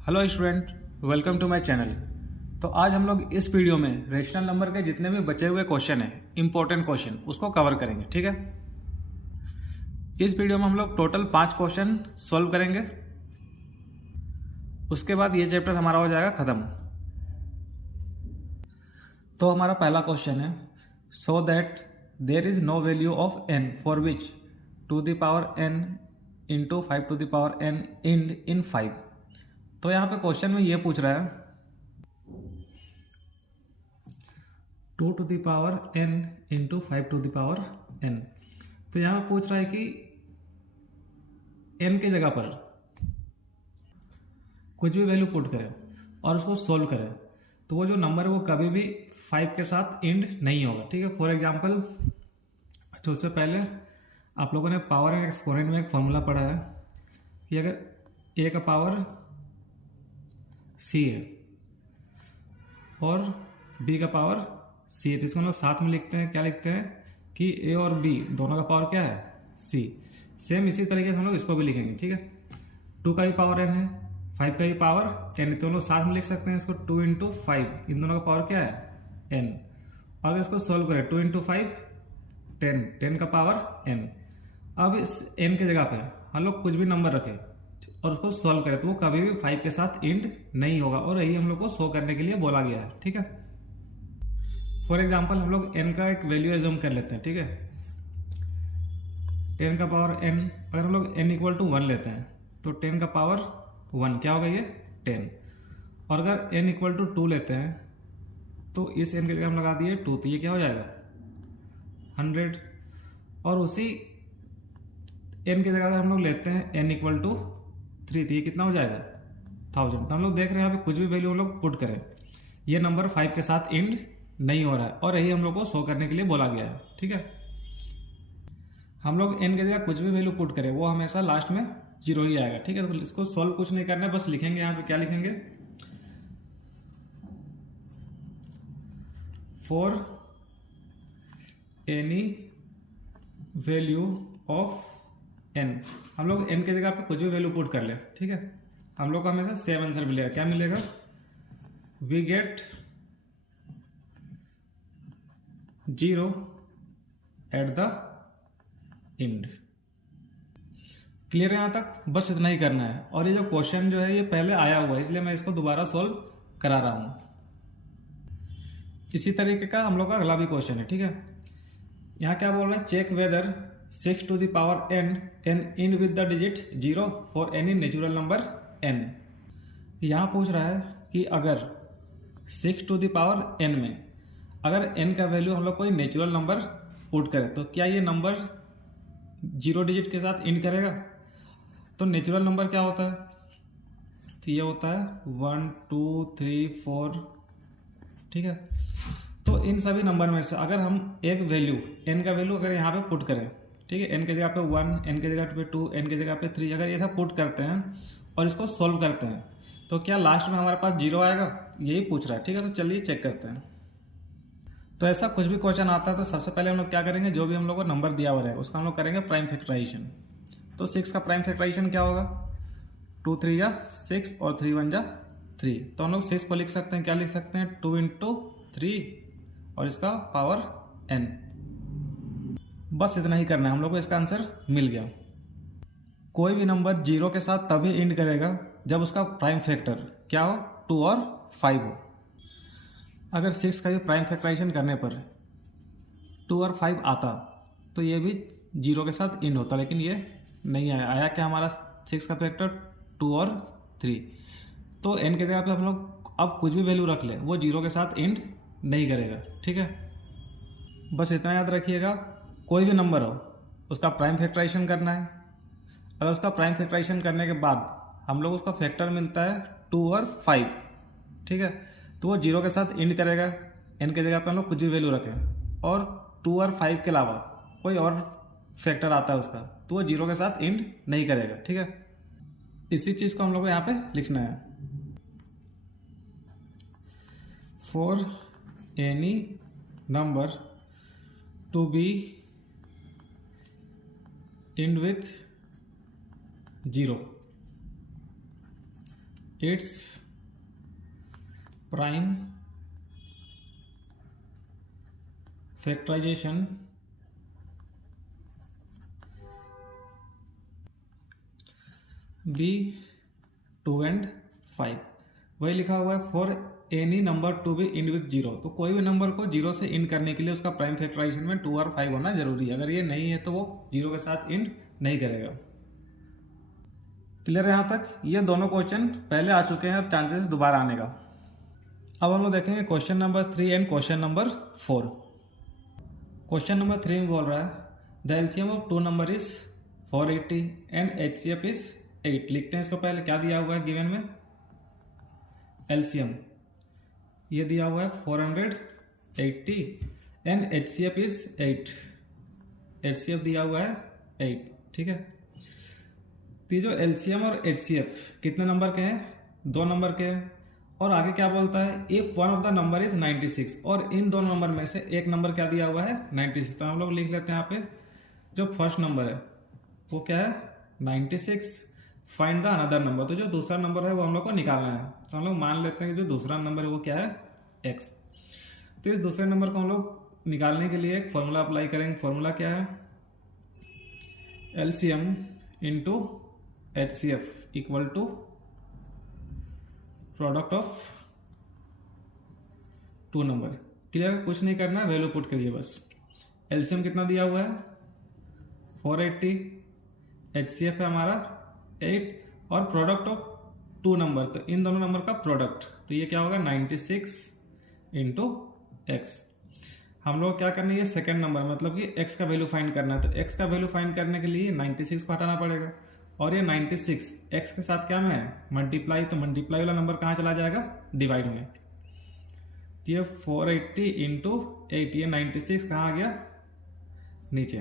Hello student, welcome to my channel. तो आज हम लोग इस वीडियो में रेशनल नंबर के जितने भी बचे हुए क्वेश्चन हैं, इंपॉर्टेंट क्वेश्चन, उसको कवर करेंगे। ठीक है, इस वीडियो में हम लोग टोटल 5 क्वेश्चन सॉल्व करेंगे। उसके बाद ये चैप्टर हमारा हो जाएगा खत्म। तो हमारा पहला क्वेश्चन है, so that there is no value of n for which two the power n into 5 to the power n end in 5। तो यहाँ पे क्वेश्चन में ये पूछ रहा है 2 to the power n into 5 to the power n। तो यहाँ पूछ रहा है कि n के जगह पर कुछ भी वैल्यू पुट करें और उसको सोल्व करें, तो वो जो नंबर है वो कभी भी 5 के साथ इंड नहीं होगा। ठीक है, फॉर एग्जाम्पल, तो उससे पहले आप लोगों ने पावर एंड एक्सपोनेंट में एक फॉर्मूला पढ़ा है कि अगर a का पावर c है और b का पावर c है, तो इसको हम लोग साथ में लिखते हैं। क्या लिखते हैं कि a और b दोनों का पावर क्या है, c। सेम इसी तरीके से हम लोग इसको भी लिखेंगे। ठीक है, 2 का भी पावर n है, 5 का भी पावर n, तो हम लोग साथ में लिख सकते हैं इसको 2 इंटू 5, इन दोनों का पावर क्या है, n। और अगर इसको सोल्व करें 2 इंटू 5 10, 10 का पावर n। अब इस n के जगह पे हम लोग कुछ भी नंबर रखें और उसको सॉल्व करें, तो वो कभी भी 5 के साथ इंड नहीं होगा, और यही हम लोग को शो करने के लिए बोला गया है। ठीक है, फॉर एग्जांपल हम लोग n का एक वैल्यू एज्यूम कर लेते हैं। ठीक है, 10 का पावर n, अगर हम लोग n इक्वल टू 1 लेते हैं तो 10 का पावर 1 क्या होगा, ये 10। और अगर n इक्वल टू 2 लेते हैं तो इस n की जगह हम लगा दिए 2, तो ये क्या हो जाएगा 100। और उसी n की जगह अगर हम लोग लेते हैं n इक्वल टू 3, तो ये कितना हो जाएगा 1000। तो हम लोग देख रहे हैं यहाँ पे कुछ भी वैल्यू हम लोग पुट करें, ये नंबर 5 के साथ इंड नहीं हो रहा है, और यही हम लोग को शो करने के लिए बोला गया है। ठीक है, हम लोग n की जगह कुछ भी वैल्यू पुट करें वो हमेशा लास्ट में 0 ही आएगा। ठीक है, तो इसको सॉल्व कुछ नहीं करना है, बस लिखेंगे यहाँ पे। क्या लिखेंगे, for any value of n, हम लोग n की जगह पे कुछ भी वैल्यू पुट कर ले। ठीक है, हम लोग को हमेशा सेम आंसर मिलेगा। क्या मिलेगा, we get 0 at the end. Clear है यहाँ तक, बस इतना ही करना है। और ये जो क्वेश्चन जो है ये पहले आया हुआ है, इसलिए मैं इसको दोबारा सॉल्व करा रहा हूं। इसी तरीके का हम लोग का अगला भी क्वेश्चन है। ठीक है, यहाँ क्या बोल रहा है, check whether 6 to the power n can end with the digit 0 for any natural number n। यहाँ पूछ रहा है कि अगर 6 टू द पावर n में अगर n का वैल्यू हम लोग कोई नेचुरल नंबर पुट करें, तो क्या ये नंबर 0 डिजिट के साथ इंड करेगा। तो नेचुरल नंबर क्या होता है, तो ये होता है 1 2 3 4। ठीक है, तो इन सभी नंबर में से अगर हम एक वैल्यू n का वैल्यू अगर यहाँ पे पुट करें, ठीक है, n की जगह पे 1, n की जगह पे 2, n की जगह पे 3, अगर ये सब पुट करते हैं और इसको सॉल्व करते हैं, तो क्या लास्ट में हमारे पास 0 आएगा, यही पूछ रहा है। ठीक है, तो चलिए चेक करते हैं। तो ऐसा कुछ भी क्वेश्चन आता है तो सबसे पहले हम लोग क्या करेंगे, जो भी हम लोग को नंबर दिया हुआ है उसका हम लोग करेंगे प्राइम फैक्टराइजेशन। तो 6 का प्राइम फैक्टराइजेशन क्या होगा, 2 3 जा 6 और 3 1 जा 3। तो हम लोग 6 को लिख सकते हैं, क्या लिख सकते हैं, 2 इंटू 3 और इसका पावर n। बस इतना ही करना है, हम लोग को इसका आंसर मिल गया। कोई भी नंबर 0 के साथ तभी इंड करेगा जब उसका प्राइम फैक्टर क्या हो, 2 और 5 हो। अगर 6 का भी प्राइम फैक्टराइजेशन करने पर 2 और 5 आता तो ये भी 0 के साथ इंड होता, लेकिन ये नहीं आया। आया क्या हमारा 6 का फैक्टर 2 और 3। तो n के जगह पे हम लोग अब कुछ भी वैल्यू रख ले वो 0 के साथ इंड नहीं करेगा। ठीक है, बस इतना याद रखिएगा, कोई भी नंबर हो उसका प्राइम फैक्टराइजेशन करना है। अगर उसका प्राइम फैक्टराइजेशन करने के बाद हम लोग उसका फैक्टर मिलता है 2 और 5, ठीक है, तो वो 0 के साथ इंड करेगा। n के जगह पे हम लोग कुछ भी वैल्यू रखें और 2 और 5 के अलावा कोई और फैक्टर आता है उसका, तो वो 0 के साथ इंड नहीं करेगा। ठीक है, इसी चीज़ को हम लोग को यहाँ पे लिखना है, for any number to be end with 0 it's prime factorization be 2 and 5। वही लिखा हुआ है for any number to be end with zero, तो कोई भी नंबर को जीरो से इंड करने के लिए उसका प्राइम फैक्टराइजेशन में 2 और 5 होना जरूरी है। अगर ये नहीं है तो वो जीरो के साथ इंड नहीं करेगा। क्लियर है यहाँ तक? ये दोनों क्वेश्चन पहले आ चुके हैं और चांसेस दोबारा आने का। अब हम लोग देखेंगे question number 3 and question number 4। Question number 3 में बोल रहा है the LCM of 2 number is 480 and HCF is 8। लिखते हैं इसको पहले क्या दिया हुआ है गिवन में। एलसीएम ये दिया हुआ है 480 एंड एचसीएफ इज 8। एचसीएफ दिया हुआ है 8, ठीक है। तो ये जो एलसीएम और एचसीएफ कितने नंबर के हैं? 2 नंबर के हैं। और आगे क्या बोलता है if one of the number is 96, और इन दोनों नंबर में से एक नंबर क्या दिया हुआ है 96। तो हम लोग लिख लेते हैं यहाँ पे जो फर्स्ट नंबर है वो क्या है 96, फाइंड द अनदर नंबर। तो जो दूसरा नंबर है वो हम लोग को निकालना है। तो हम लोग मान लेते हैं कि जो दूसरा नंबर है वो क्या है x। तो इस दूसरे नंबर को हम लोग निकालने के लिए एक फॉर्मूला अप्लाई करेंगे। फॉर्मूला क्या है LCM into HCF equal to product of 2 number. Clear? कुछ नहीं करना, वैल्यू पुट करिए बस। एलसीएम कितना दिया हुआ है 480, एचसीएफ है हमारा 8 और प्रोडक्ट ऑफ 2 नंबर, तो इन दोनों नंबर का प्रोडक्ट, तो ये क्या होगा 96 इंटू एक्स। हम लोग क्या करना है ये सेकेंड नंबर मतलब कि x का वैल्यू फाइंड करना है। तो x का वैल्यू फाइंड करने के लिए 96 को हटाना पड़ेगा, और ये 96 x के साथ क्या में है मल्टीप्लाई, तो मल्टीप्लाई वाला नंबर कहाँ चला जाएगा डिवाइड में। तो ये 480 इंटू 8, ये 96 कहाँ आ गया नीचे।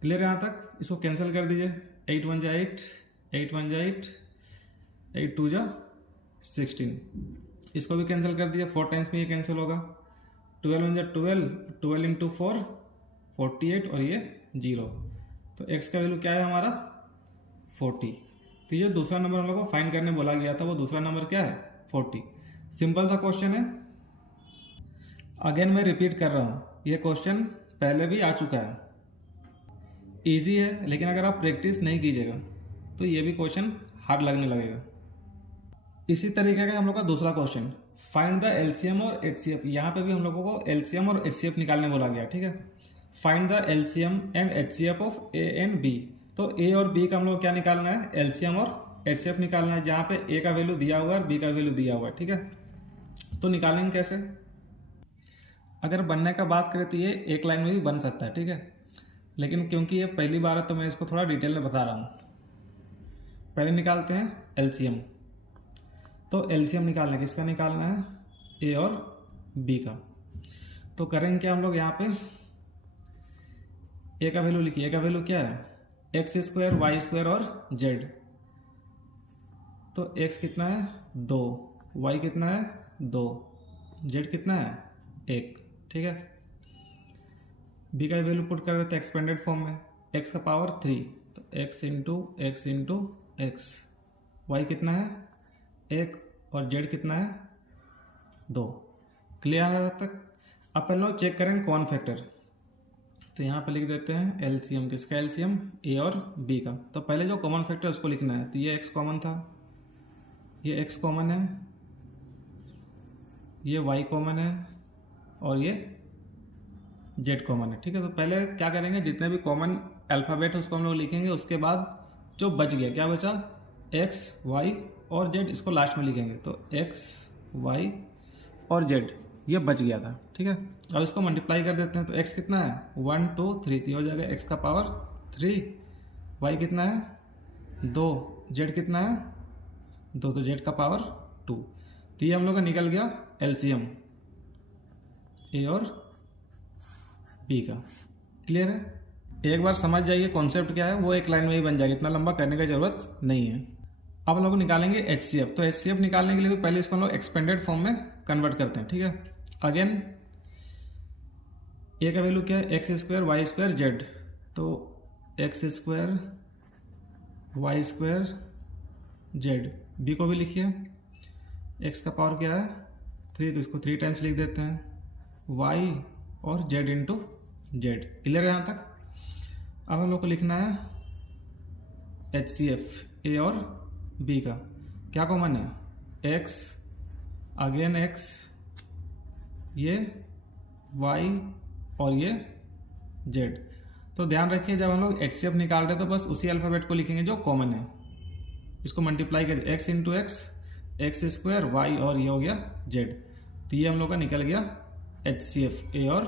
क्लियर यहाँ तक? इसको कैंसिल कर दीजिए। 8 1 जा 8, 8 1 जा 8, 8 2 जा 16। इसको भी कैंसिल कर दिया, 4 टाइम्स में ये कैंसिल होगा। 12 1 जा 12, 12 इंटू 4 48, और ये 0। तो x का वैल्यू क्या है हमारा 40। तो ये दूसरा नंबर हम लोग को फाइंड करने बोला गया था, वो दूसरा नंबर क्या है 40। सिंपल सा क्वेश्चन है। अगेन मैं रिपीट कर रहा हूँ, ये क्वेश्चन पहले भी आ चुका है, इजी है, लेकिन अगर आप प्रैक्टिस नहीं कीजिएगा तो ये भी क्वेश्चन हार्ड लगने लगेगा। इसी तरीके का हम लोग का दूसरा क्वेश्चन फाइंड द एलसीएम और एचसीएफ। यहाँ पे भी हम लोगों को एलसीएम और एचसीएफ निकालने बोला गया, ठीक है। Find the LCM and HCF of A and B. तो ए और बी का हम लोग क्या निकालना है एलसीएम और एचसीएफ निकालना है, जहाँ पे ए का वैल्यू दिया हुआ है और बी का वैल्यू दिया हुआ है, ठीक है। तो निकालेंगे कैसे? अगर बनने का बात करें तो ये एक लाइन में भी बन सकता है, ठीक है, लेकिन क्योंकि ये पहली बार है तो मैं इसको थोड़ा डिटेल में बता रहा हूँ। पहले निकालते हैं एलसीएम। तो एलसीएम निकालना है, किसका निकालना है ए और बी का। तो करेंगे क्या हम लोग यहाँ पे ए का वैल्यू लिखिए। ए का वैल्यू क्या है एक्स स्क्वायर वाई स्क्वायर और जेड। तो एक्स कितना है 2, वाई कितना है 2, जेड कितना है 1, ठीक है। बी का वैल्यू पुट कर देते हैं एक्सपेंडेड फॉर्म में, एक्स का पावर 3, तो X into X into X. Y कितना है 1 और जेड कितना है 2। क्लियर है तक? अब पहले लोग चेक करेंगे कॉमन फैक्टर। तो यहाँ पे लिख देते हैं एलसीएम, किसका एलसीएम ए और बी का। तो पहले जो कॉमन फैक्टर उसको लिखना है। तो ये एक्स कॉमन था, ये एक्स कॉमन है, ये वाई कॉमन है और ये जेड कॉमन है, ठीक है। तो पहले क्या करेंगे जितने भी कॉमन अल्फ़ाबेट है उसको हम लोग लिखेंगे, उसके बाद जो बच गया क्या बचा एक्स वाई और जेड, इसको लास्ट में लिखेंगे। तो एक्स वाई और जेड ये बच गया था, ठीक है। अब इसको मल्टीप्लाई कर देते हैं। तो x कितना है 1 2 3, तो हो जाएगा x का पावर 3, y कितना है 2, z कितना है 2, तो z का पावर 2। तो ये हम लोग का निकल गया एलसीएम ए और बी का। क्लियर है? एक बार समझ जाइए कॉन्सेप्ट क्या है, वो एक लाइन में ही बन जाएगा, इतना लंबा करने की जरूरत नहीं है। अब हम लोग निकालेंगे एचसीएफ। तो एचसीएफ निकालने के लिए भी पहले इसको हम लोग एक्सपेंडेड फॉर्म में कन्वर्ट करते हैं, ठीक है। अगेन ए का वैल्यू क्या है x square y square z. तो x square y square z B को भी लिखिए, एक्स का पावर क्या है 3, तो इसको 3 टाइम्स लिख देते हैं, वाई और जेड इंटू जेड। क्लियर है यहाँ तक। अब हम लोग को लिखना है HCF ए और बी का क्या कॉमन है, एक्स अगेन एक्स, ये वाई और ये जेड। तो ध्यान रखिए जब हम लोग HCF निकाल रहे हैं तो बस उसी अल्फ़ाबेट को लिखेंगे जो कॉमन है, इसको मल्टीप्लाई करिए, X into X, X square, Y और ये हो गया जेड। तो ये हम लोग का निकल गया HCF ए और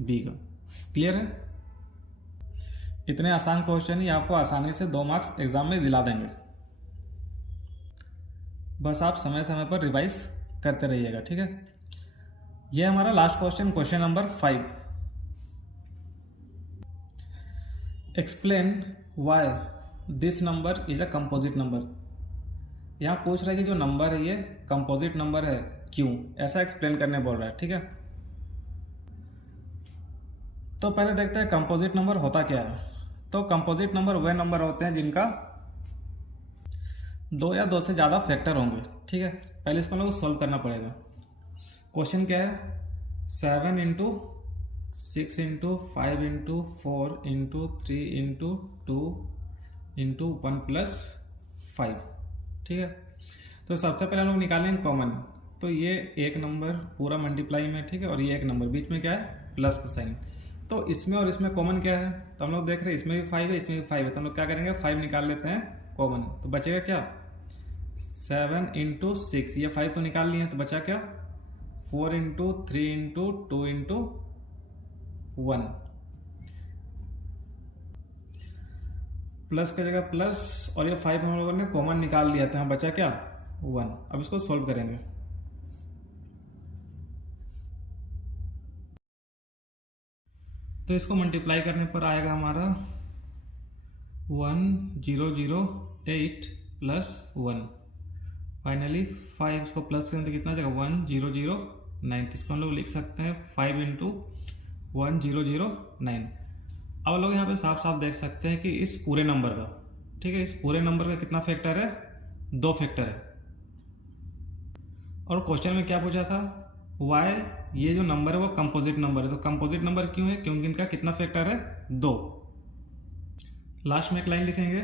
बी का। क्लियर है। इतने आसान क्वेश्चन ही आपको आसानी से 2 मार्क्स एग्जाम में दिला देंगे, बस आप समय समय पर रिवाइज करते रहिएगा। ठीक है। ये हमारा last question, question number 5। Explain why this number is a composite number. यहाँ पूछ रहा है कि जो नंबर है ये कंपोजिट नंबर है, क्यों, ऐसा एक्सप्लेन करने बोल रहा है। ठीक है। तो पहले देखते हैं कंपोजिट नंबर होता क्या है। तो कंपोजिट नंबर वे नंबर होते हैं जिनका 2 या 2 से ज़्यादा फैक्टर होंगे। ठीक है। पहले इसको लोग सॉल्व करना पड़ेगा। क्वेश्चन क्या है, 7 into 6 into 5 into 4 into 3 into 2 into 1 plus 5। ठीक है। तो सबसे पहले हम लोग निकालेंगे कॉमन। तो ये एक नंबर पूरा मल्टीप्लाई में, ठीक है, और ये एक नंबर बीच में क्या है प्लस का साइन। तो इसमें और इसमें कॉमन क्या है, तो हम लोग देख रहे हैं इसमें भी 5 है इसमें भी 5 है, तो हम लोग क्या करेंगे 5 निकाल लेते हैं कॉमन। तो बचेगा क्या 7 इंटू 6, ये 5 तो निकाल लिए, तो बचा क्या 4 इंटू 3 इंटू 2 इंटू 1, प्लस का जगह प्लस, और ये 5 हम लोगों ने कॉमन निकाल लिया था, यहाँ बचा क्या 1। अब इसको सॉल्व करेंगे। तो इसको मल्टीप्लाई करने पर आएगा हमारा 1008 प्लस 1। फाइनली 5 इसको प्लस करें तो कितना आ जाएगा 1009। इसको हम लोग लिख सकते हैं 5 इंटू 1009। अब लोग यहाँ पे साफ साफ देख सकते हैं कि इस पूरे नंबर का, ठीक है, इस पूरे नंबर का कितना फैक्टर है 2 फैक्टर है। और क्वेश्चन में क्या पूछा था, वाई ये जो नंबर है वो कंपोजिट नंबर है। तो कंपोजिट नंबर क्यों है, क्योंकि इनका कितना फैक्टर है 2। लास्ट में एक लाइन लिखेंगे,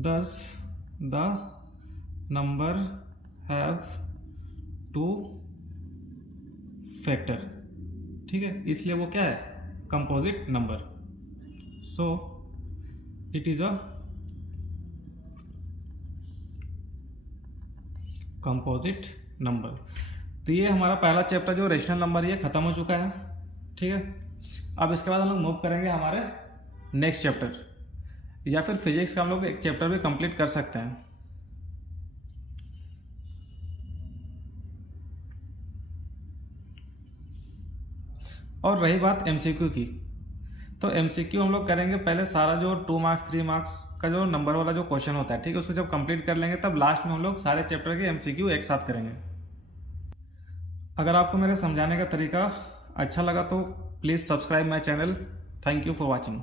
thus the number have 2 factor. ठीक है, इसलिए वो क्या है composite number. So it is a composite number. तो ये हमारा पहला चैप्टर जो रेशनल नंबर ये खत्म हो चुका है। ठीक है। अब इसके बाद हम लोग मूव करेंगे हमारे नेक्स्ट चैप्टर, या फिर फिजिक्स का हम लोग एक चैप्टर भी कंप्लीट कर सकते हैं। और रही बात एमसीक्यू की, तो एमसीक्यू हम लोग करेंगे पहले सारा जो 2 मार्क्स 3 मार्क्स का जो नंबर वाला जो क्वेश्चन होता है, ठीक है, उसको जब कंप्लीट कर लेंगे तब लास्ट में हम लोग सारे चैप्टर के एमसीक्यू एक साथ करेंगे। अगर आपको मेरे समझाने का तरीका अच्छा लगा तो please subscribe my channel. Thank you for watching.